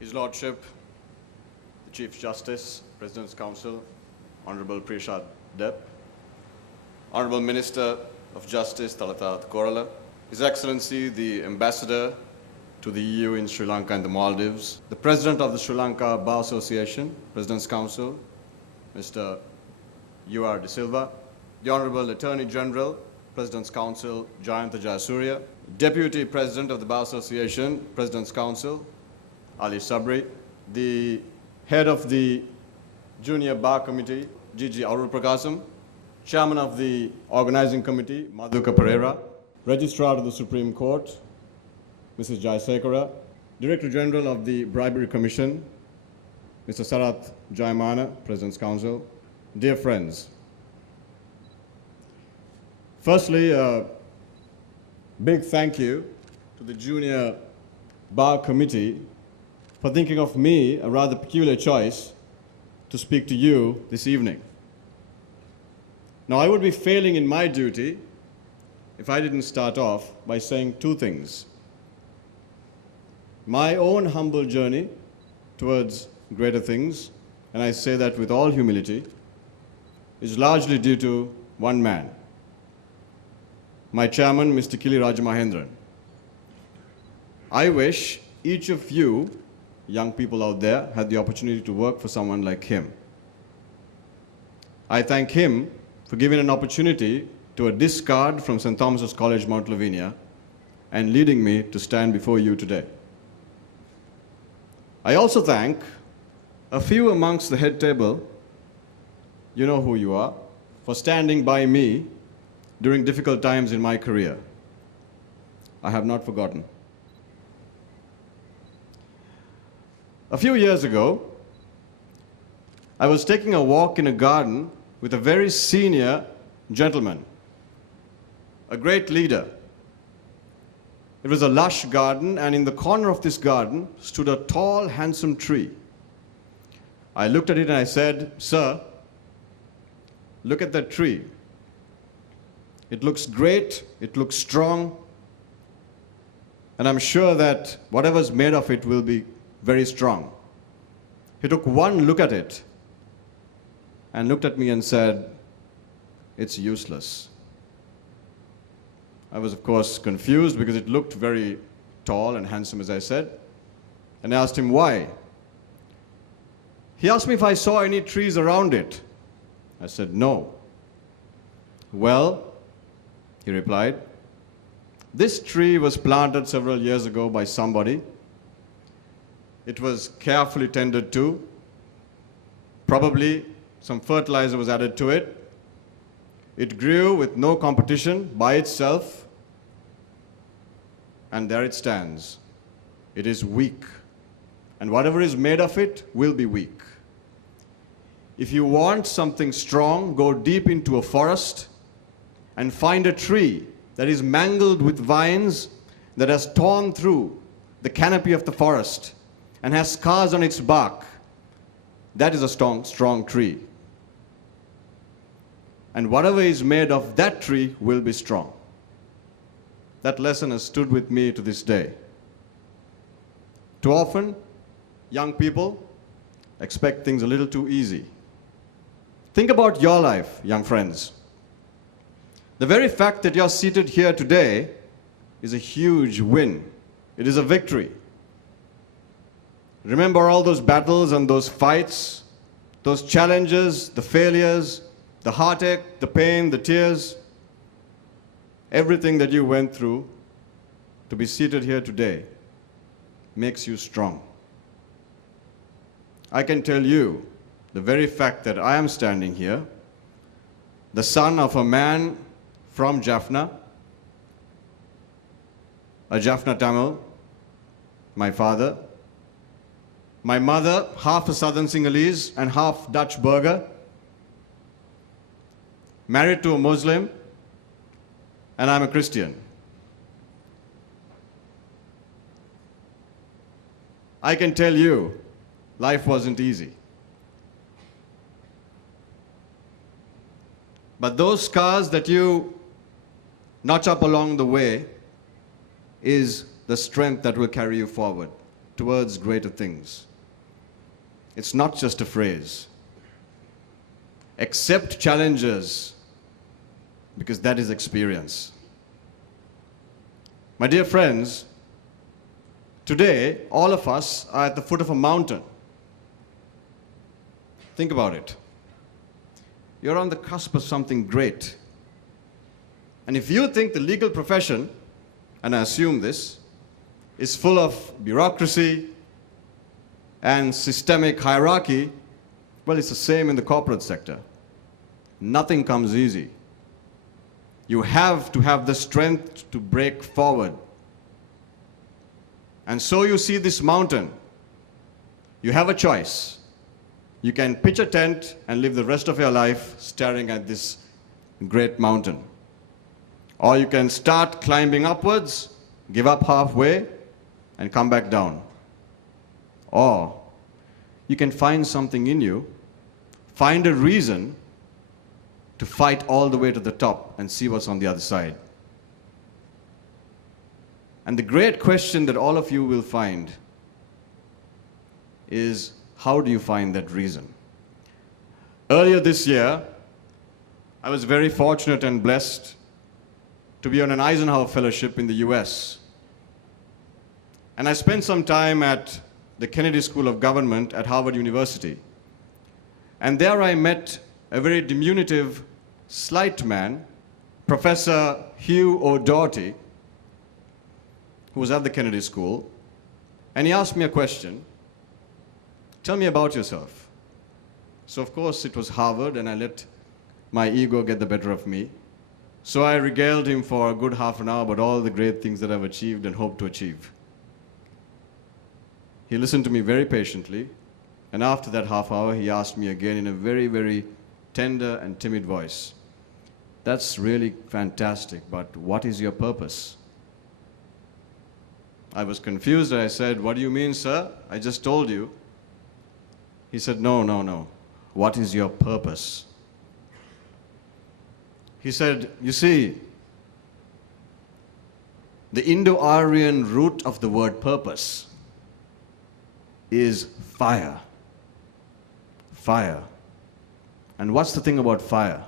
His Lordship, the Chief Justice, President's Council, Honorable Prashad Dep, Honorable Minister of Justice, Talatat Korala, His Excellency, the Ambassador to the EU in Sri Lanka and the Maldives, the President of the Sri Lanka Bar Association, President's Council, Mr. U.R. De Silva, the Honorable Attorney General, President's Council, Jayanta Jayasuriya, Deputy President of the Bar Association, President's Council, Ali Sabri, the Head of the Junior Bar Committee, Gigi Arul Prakasam, Chairman of the Organizing Committee, Madhuka Pereira, Registrar of the Supreme Court, Mrs. Jayasekara, Director General of the Bribery Commission, Mr. Sarath Jaimana, President's Council, dear friends. Firstly, a big thank you to the Junior Bar Committee for thinking of me, a rather peculiar choice, to speak to you this evening. Now, I would be failing in my duty if I didn't start off by saying two things. My own humble journey towards greater things, and I say that with all humility, is largely due to one man, my chairman, Mr. Kili Rajamahendran. I wish each of you, young people out there, had the opportunity to work for someone like him. I thank him for giving an opportunity to a discard from St. Thomas's College, Mount Lavinia, and leading me to stand before you today. I also thank a few amongst the head table, you know who you are, for standing by me during difficult times in my career. I have not forgotten. A few years ago, I was taking a walk in a garden with a very senior gentleman, a great leader. It was a lush garden, and in the corner of this garden stood a tall, handsome tree. I looked at it and I said, "Sir, look at that tree. It looks great, it looks strong, and I'm sure that whatever's made of it will be very strong." He took one look at it and looked at me and said, "It's useless." I was, of course, confused because it looked very tall and handsome, as I said, and I asked him why. He asked me if I saw any trees around it. I said, "No." "Well," he replied, "this tree was planted several years ago by somebody. It was carefully tended to. Probably some fertilizer was added to it. It grew with no competition by itself, and there it stands. It is weak, and whatever is made of it will be weak. If you want something strong, go deep into a forest and find a tree that is mangled with vines, that has torn through the canopy of the forest and has scars on its bark. That is a strong tree. And whatever is made of that tree will be strong." That lesson has stood with me to this day. Too often, young people expect things a little too easy. Think about your life, young friends. The very fact that you're seated here today is a huge win. It is a victory. Remember all those battles and those fights, those challenges, the failures, the heartache, the pain, the tears, everything that you went through to be seated here today makes you strong. I can tell you, the very fact that I am standing here, the son of a man from Jaffna, a Jaffna Tamil, my father, my mother, half a Southern Sinhalese and half Dutch burgher, married to a Muslim, and I'm a Christian. I can tell you, life wasn't easy. But those scars that you notch up along the way is the strength that will carry you forward. towards greater things. It's not just a phrase. Accept challenges, because that is experience. My dear friends, today all of us are at the foot of a mountain. Think about it. You're on the cusp of something great. And if you think the legal profession, and I assume this, is full of bureaucracy and systemic hierarchy, well, it's the same in the corporate sector. Nothing comes easy. You have to have the strength to break forward. And so you see this mountain. You have a choice. You can pitch a tent and live the rest of your life staring at this great mountain. Or you can start climbing upwards, give up halfway, and come back down. Or you can find something in you, find a reason to fight all the way to the top and see what's on the other side. And the great question that all of you will find is, how do you find that reason? Earlier this year, I was very fortunate and blessed to be on an Eisenhower Fellowship in the US. And I spent some time at the Kennedy School of Government at Harvard University. And there I met a very diminutive, slight man, Professor Hugh O'Doherty, who was at the Kennedy School. And he asked me a question. Tell me about yourself. So of course it was Harvard, and I let my ego get the better of me. So I regaled him for a good half an hour about all the great things that I've achieved and hope to achieve. He listened to me very patiently, and after that half hour he asked me again in a very, very tender and timid voice, "That's really fantastic, but what is your purpose?" I was confused, and I said, "What do you mean, sir? I just told you." He said, No. What is your purpose?" He said, "You see, the Indo-Aryan root of the word purpose is fire. Fire. And what's the thing about fire?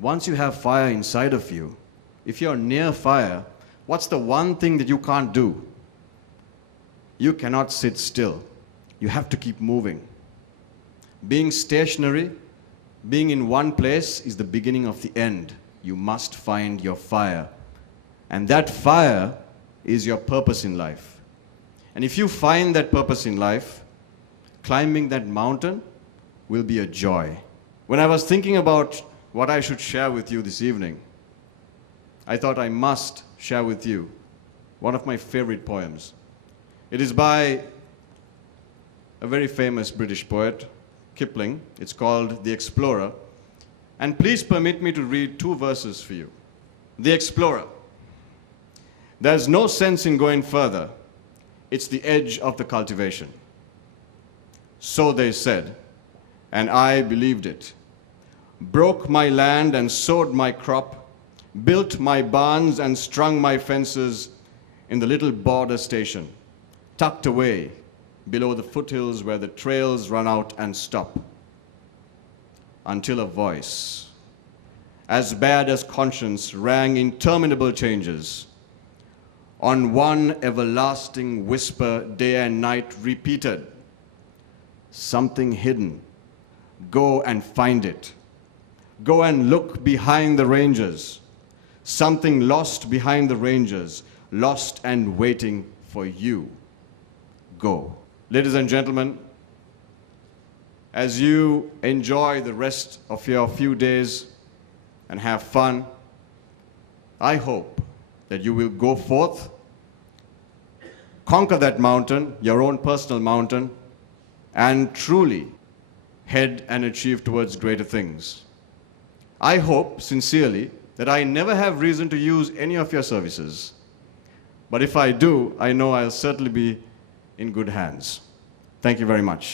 Once you have fire inside of you, if you're near fire, what's the one thing that you can't do? You cannot sit still. You have to keep moving. Being stationary, being in one place is the beginning of the end. You must find your fire. And that fire is your purpose in life. And if you find that purpose in life, climbing that mountain will be a joy. When I was thinking about what I should share with you this evening, I thought I must share with you one of my favorite poems. It is by a very famous British poet, Kipling. It's called The Explorer. And please permit me to read 2 verses for you. The Explorer. There's no sense in going further. It's the edge of the cultivation. So they said, and I believed it. Broke my land and sowed my crop, built my barns and strung my fences in the little border station, tucked away below the foothills where the trails run out and stop, until a voice, as bad as conscience, rang interminable changes. On one everlasting whisper, day and night repeated, "Something hidden, go and find it. Go and look behind the ranges. Something lost behind the ranges, lost and waiting for you. Go." Ladies and gentlemen, as you enjoy the rest of your few days and have fun, I hope that you will go forth, conquer that mountain, your own personal mountain, and truly head and achieve towards greater things. I hope sincerely that I never have reason to use any of your services. But if I do, I know I'll certainly be in good hands. Thank you very much.